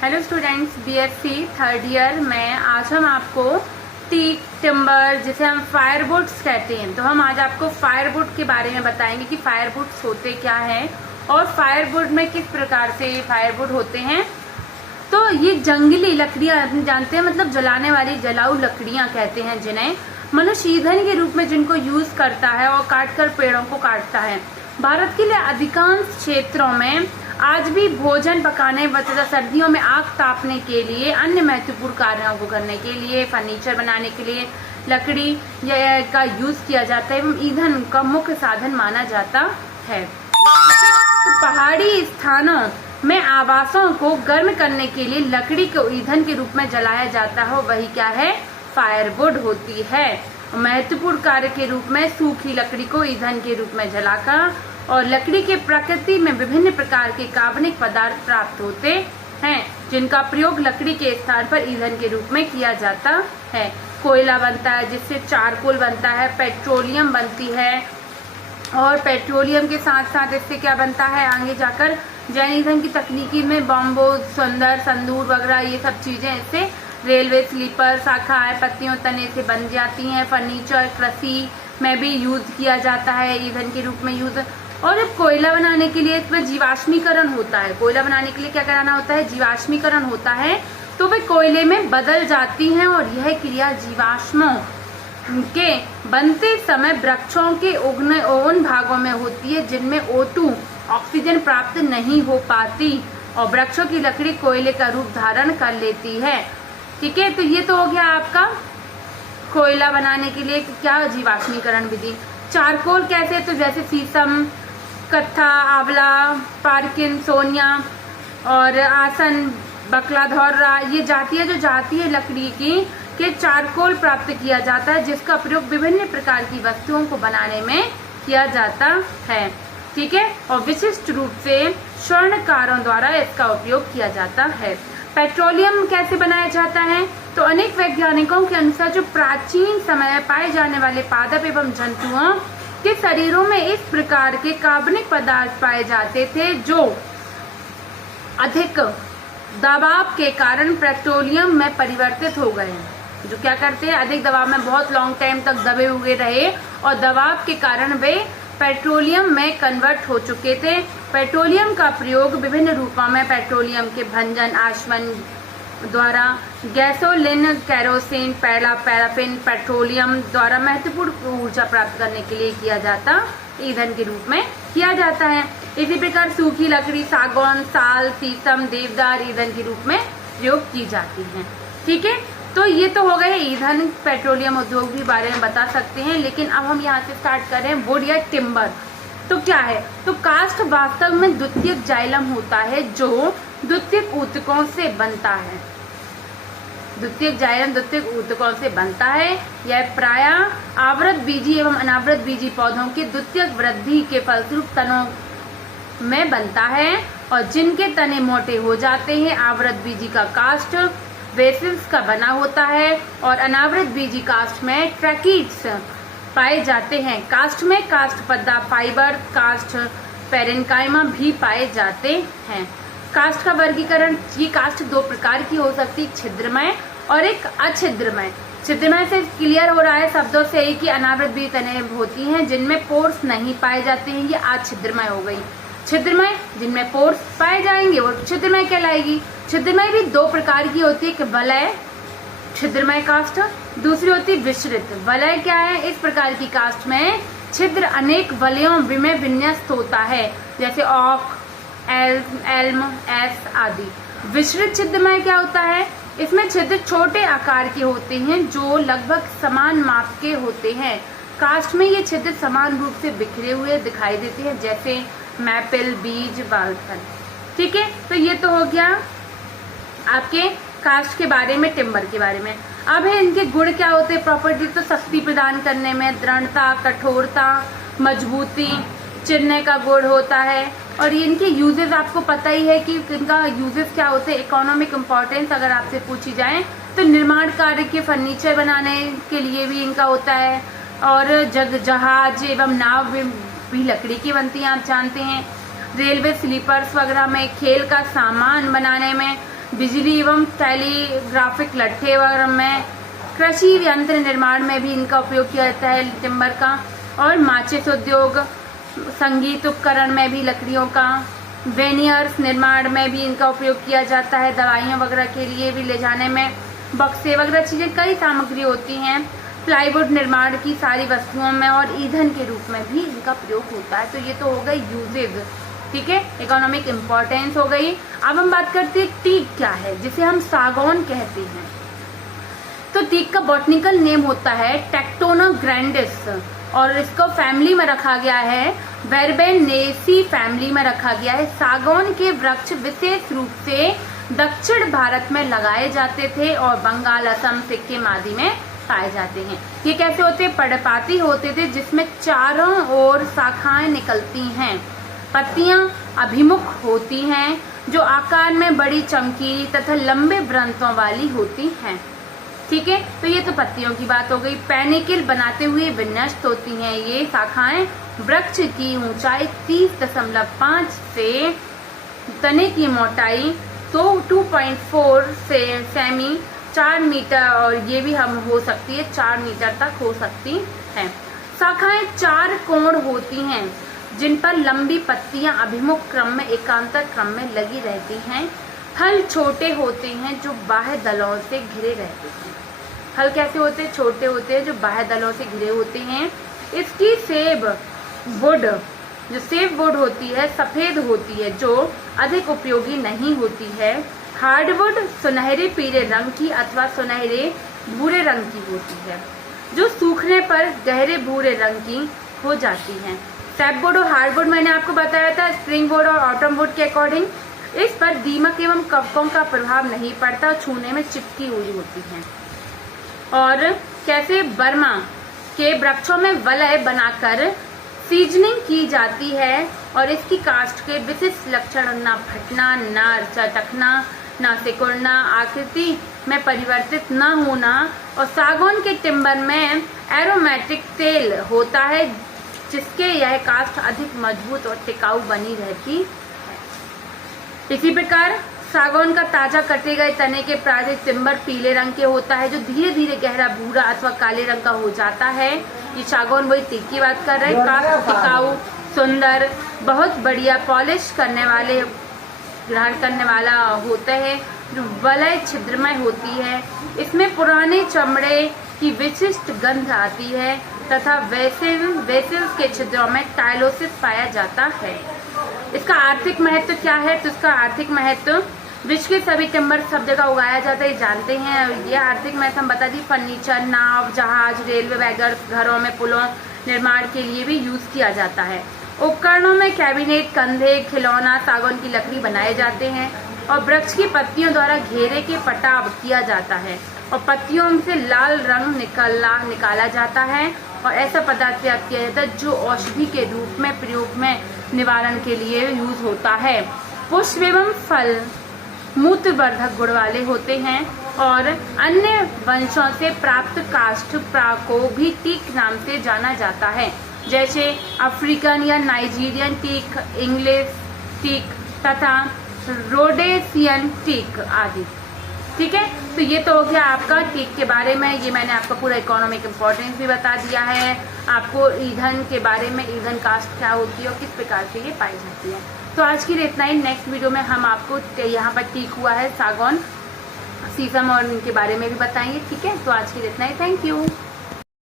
Hello students, BSc third year में आज हम आपको टीक, टिम्बर, जिसे हम फायरवुड्स कहते हैं, तो हम आज आपको फायरवुड के बारे में बताएंगे कि फायरवुड्स होते क्या हैं और फायरवुड में किस प्रकार से फायरवुड होते हैं। तो ये जंगली लकड़ियां जानते हैं, मतलब जलाने वाली जलाऊ लकड़ियां कहते हैं जिन्हें मनुष्य ईंधन के रूप में जिनको यूज करता है और काटकर पेड़ों को काटता है। भारत के लिए अधिकांश क्षेत्रों में आज भी भोजन पकाने तथा सर्दियों में आग तापने के लिए, अन्य महत्वपूर्ण कार्यों को करने के लिए, फर्नीचर बनाने के लिए लकड़ी का यूज किया जाता है एवं ईंधन का मुख्य साधन माना जाता है। तो पहाड़ी स्थानों में आवासों को गर्म करने के लिए लकड़ी को ईंधन के रूप में जलाया जाता है, वही क्या है, फायरवुड होती है। महत्वपूर्ण कार्य के रूप में सूखी लकड़ी को ईंधन के रूप में जलाकर और लकड़ी के प्रकृति में विभिन्न प्रकार के कार्बनिक पदार्थ प्राप्त होते हैं, जिनका प्रयोग लकड़ी के स्थान पर ईंधन के रूप में किया जाता है। कोयला बनता है जिससे चारकोल बनता है, पेट्रोलियम बनती है और पेट्रोलियम के साथ साथ इससे क्या बनता है, आगे जाकर जैव ईंधन की तकनीकी में बॉम्बो, सुंदर, संदूर वगैरह ये सब चीजें इससे, रेलवे स्लीपर, शाखाएं, पत्तियों, तने से बन जाती हैं। फर्नीचर, कृषि में भी यूज किया जाता है, ईंधन के रूप में यूज। और जब कोयला बनाने के लिए इसमें जीवाश्मीकरण होता है, कोयला बनाने के लिए क्या कराना होता है, जीवाश्मीकरण होता है, तो वे कोयले में बदल जाती हैं और यह क्रिया जीवाश्मों के बनते समय वृक्षों के उगने उन भागों में होती है जिनमें O2 ऑक्सीजन प्राप्त नहीं हो पाती और वृक्षों की लकड़ी कोयले का रूप धारण कर लेती है। ठीक है, तो ये तो हो गया आपका कोयला बनाने के लिए क्या, जीवाश्मीकरण विधि। चारकोल कैसे, तो जैसे शीशम, कत्था, आंवला, पार्किंसोनिया और आसन, बकलाधौरा, ये जातियां जो जाती है लकड़ी की के चारकोल प्राप्त किया जाता है, जिसका प्रयोग विभिन्न प्रकार की वस्तुओं को बनाने में किया जाता है। ठीक है, और विशिष्ट रूप से स्वर्णकारों द्वारा इसका उपयोग किया जाता है। पेट्रोलियम कैसे बनाया जाता है, तो अनेक वैज्ञानिकों के अनुसार जो प्राचीन समय में पाए जाने वाले पादप एवं जंतुओं के शरीरों में इस प्रकार के कार्बनिक पदार्थ पाए जाते थे जो अधिक दबाव के कारण पेट्रोलियम में परिवर्तित हो गए, जो क्या करते हैं, अधिक दबाव में बहुत लॉन्ग टाइम तक दबे हुए रहे और दबाव के कारण वे पेट्रोलियम में कन्वर्ट हो चुके थे। पेट्रोलियम का प्रयोग विभिन्न रूपों में पेट्रोलियम के भंजन, आशमन द्वारा, गैसोलीन, केरोसिन, पैराफिन, पेट्रोलियम द्वारा महत्वपूर्ण ऊर्जा प्राप्त करने के लिए किया जाता, ईंधन के रूप में किया जाता है। इसी प्रकार सूखी लकड़ी, सागौन, साल, शीशम, देवदार ईंधन के रूप में प्रयोग की जाती है। ठीक है, तो ये तो हो गए ईंधन, पेट्रोलियम उद्योग के बारे में बता सकते हैं। लेकिन अब हम यहाँ से स्टार्ट कर रहे हैं वुड या टिम्बर। तो क्या है, तो काष्ठ वास्तव में द्वितीयक जाइलम होता है जो द्वितीयक ऊतकों से बनता है। द्वितीयक जाइलम द्वितीयक ऊतकों से बनता है। यह प्रायः आवृत बीजी एवं अनावृत बीजी पौधों के द्वितीयक वृद्धि के फलस्वरूप तनों में बनता है और जिनके तने मोटे हो जाते हैं। आवृत बीजी का काष्ठ वेसिल्स का बना होता है और अनावृत बीजी काष्ठ में ट्रैकीट्स पाए जाते हैं। काष्ठ में काष्ठ पद्मा फाइबर, काष्ठ पेरेन्काइमा भी पाए जाते हैं। काष्ठ का वर्गीकरण, ये काष्ठ दो प्रकार की हो सकती है, छिद्रमय और एक अछिद्रमय। छिद्रमय से क्लियर हो रहा है शब्दों से ही कि अनावृत बीज तने होती हैं जिनमें पोर्स नहीं पाए जाते हैं, ये अछिद्रमय हो गई। छिद्रमय जिनमें पोर्स पाए जाएंगे वो छिद्रमय कहलाएगी। छिद्रमय भी दो प्रकार की होती है, कि वलय छिद्रमय काष्ठ, दूसरी होती है विसृत। वलय क्या है, इस प्रकार की काष्ठ में छिद्र अनेक वलयों में विन्यस्त होता है, जैसे ऑक, एल्म, एस आदि। विसृत छिद्रमय क्या होता है, इसमें छिद्र छोटे आकार के होते हैं जो लगभग समान माप के होते हैं। काष्ठ में ये छिद्र समान रूप से बिखरे हुए दिखाई देते हैं, जैसे मैपल, बीज, वाल्थन। ठीक है, तो ये तो हो गया आपके काष्ठ के बारे में, टिम्बर के बारे में। अब है इनके गुण क्या होते हैं, प्रॉपर्टी, तो शक्ति प्रदान करने में, दृढ़ता, कठोरता, मजबूती, चिरने का गुण होता है। और इनके यूजेस आपको पता ही है कि इनका यूजेस क्या होते हैं। इकोनॉमिक इम्पोर्टेंस अगर आपसे पूछी जाए तो निर्माण कार्य के फर्नीचर बनाने के लिए भी इनका होता है और जहाज एवं नाव भी लकड़ी की बनती हैं, आप जानते हैं। रेलवे स्लीपर्स वगैरह में, खेल का सामान बनाने में, बिजली एवं टेलीग्राफिक लट्ठे वगैरह में, कृषि यंत्र निर्माण में भी इनका उपयोग किया जाता है टिम्बर का, और माचिस उद्योग, संगीत उपकरण में भी लकड़ियों का, वेनियर्स निर्माण में भी इनका उपयोग किया जाता है, दवाइयों वगैरह के लिए भी ले जाने में, बक्से वगैरह चीजें कई सामग्री होती हैं, प्लाईवुड निर्माण की सारी वस्तुओं में, और ईंधन के रूप में भी इनका प्रयोग होता है। तो ये तो हो गई यूजेज, ठीक है, इकोनॉमिक इम्पोर्टेंस हो गई। अब हम बात करते हैं टीक क्या है, जिसे हम सागौन कहते हैं। तो टीक का बॉटनिकल नेम होता है टेक्टोना ग्रैंडिस, और इसको फैमिली में रखा गया है वेरबेनेसी फैमिली में रखा गया है। सागौन के वृक्ष विशेष रूप से दक्षिण भारत में लगाए जाते थे और बंगाल, असम, सिक्किम आदि में पाए जाते हैं। ये कैसे होते? पर्णपाती होते थे, जिसमें चारों ओर शाखाएं निकलती हैं। पत्तियां अभिमुख होती हैं, जो आकार में बड़ी, चमकीली तथा लंबे वृंतों वाली होती हैं। ठीक है, तो ये तो पत्तियों की बात हो गई। पेनिकल बनाते हुए विन्यस्त होती हैं ये शाखाएं। वृक्ष की ऊंचाई 30.5 से, तने की मोटाई तो 2.4 सेमी 4 मीटर, और ये भी हम हो सकती है 4 मीटर तक हो सकती है। शाखाएं 4 कोण होती हैं, जिन पर लंबी पत्तियां अभिमुख क्रम में एकांतर क्रम में लगी रहती हैं। फल छोटे होते हैं, जो बाह्य दलों से घिरे रहते हैं। फल कैसे होते हैं? छोटे होते हैं, जो बाह्य दलों से घिरे होते हैं। इसकी सेब वुड, जो सेब वुड होती है, सफेद होती है, जो अधिक उपयोगी नहीं होती है। हार्डवुड सुनहरे पीले रंग की अथवा सुनहरे भूरे रंग की होती है, जो सूखने पर गहरे भूरे रंग की हो जाती है। सैपवुड और हार्डवुड मैंने आपको बताया था स्प्रिंग वुड और ऑटम वुड के अकॉर्डिंग। इस पर दीमक एवं कवकों का प्रभाव नहीं पड़ता, छूने में चिपकी हुई होती है। और कैसे बर्मा के वृक्षों में वलय बनाकर सीजनिंग की जाती है, और इसकी काष्ठ के विशिष्ट लक्षण न फटना, न चटकना, न सिकुड़ना, आकृति में परिवर्तित न होना, और सागौन के टिम्बर में एरोमेटिक तेल होता है, जिसके यह काष्ठ अधिक मजबूत और टिकाऊ बनी रहती है। इसी प्रकार सागौन का ताजा कटे गए तने के प्रायः टिम्बर पीले रंग के होता है, जो धीरे धीरे गहरा भूरा अथवा काले रंग का हो जाता है। ये सागौन वही टीक की बात कर रहे हैं। काष्ठ टिकाऊ, सुंदर, बहुत बढ़िया, पॉलिश करने वाले, ग्रहण करने वाला होता है, जो वलय छिद्रमय होती है। इसमें पुराने चमड़े की विशिष्ट गंध आती है तथा वेसिल्स के छिद्रों में टाइलोसिस पाया जाता है। इसका आर्थिक महत्व क्या है? तो इसका आर्थिक महत्व, विश्व के सभी टिम्बर सब जगह उगाया जाता है, जानते हैं। ये आर्थिक महत्व हम बता दी, फर्नीचर, नाव, जहाज, रेलवे वैगन, घरों में पुलों निर्माण के लिए भी यूज किया जाता है। उपकरणों में कैबिनेट, कंधे, खिलौना सागौन की लकड़ी बनाए जाते हैं, और वृक्ष की पत्तियों द्वारा घेरे के पटाव किया जाता है, और पत्तियों से लाल रंग निकाला जाता है, और ऐसा पदार्थ तैयार किया जाता है जो औषधि के रूप में प्रयोग में निवारण के लिए यूज होता है। पुष्प एवं फल मूत्रवर्धक गुण वाले होते हैं, और अन्य वंशों से प्राप्त काष्ठ को भी टीक नाम से जाना जाता है, जैसे अफ्रीकन या नाइजीरियन टीक, इंग्लिश टीक तथा रोडेशियन टीक आदि। ठीक है, तो ये तो हो गया आपका टीक के बारे में। ये मैंने आपका पूरा इकोनॉमिक इम्पोर्टेंस भी बता दिया है, आपको ईंधन के बारे में, ईंधन कास्ट क्या होती है और किस प्रकार से ये पाई जाती है। तो आज की लिए इतना ही। नेक्स्ट वीडियो में हम आपको यहाँ पर टीक हुआ है, सागौन, शीशम और इनके बारे में भी बताएंगे। ठीक है, तो आज की लिए इतना ही। Thank you.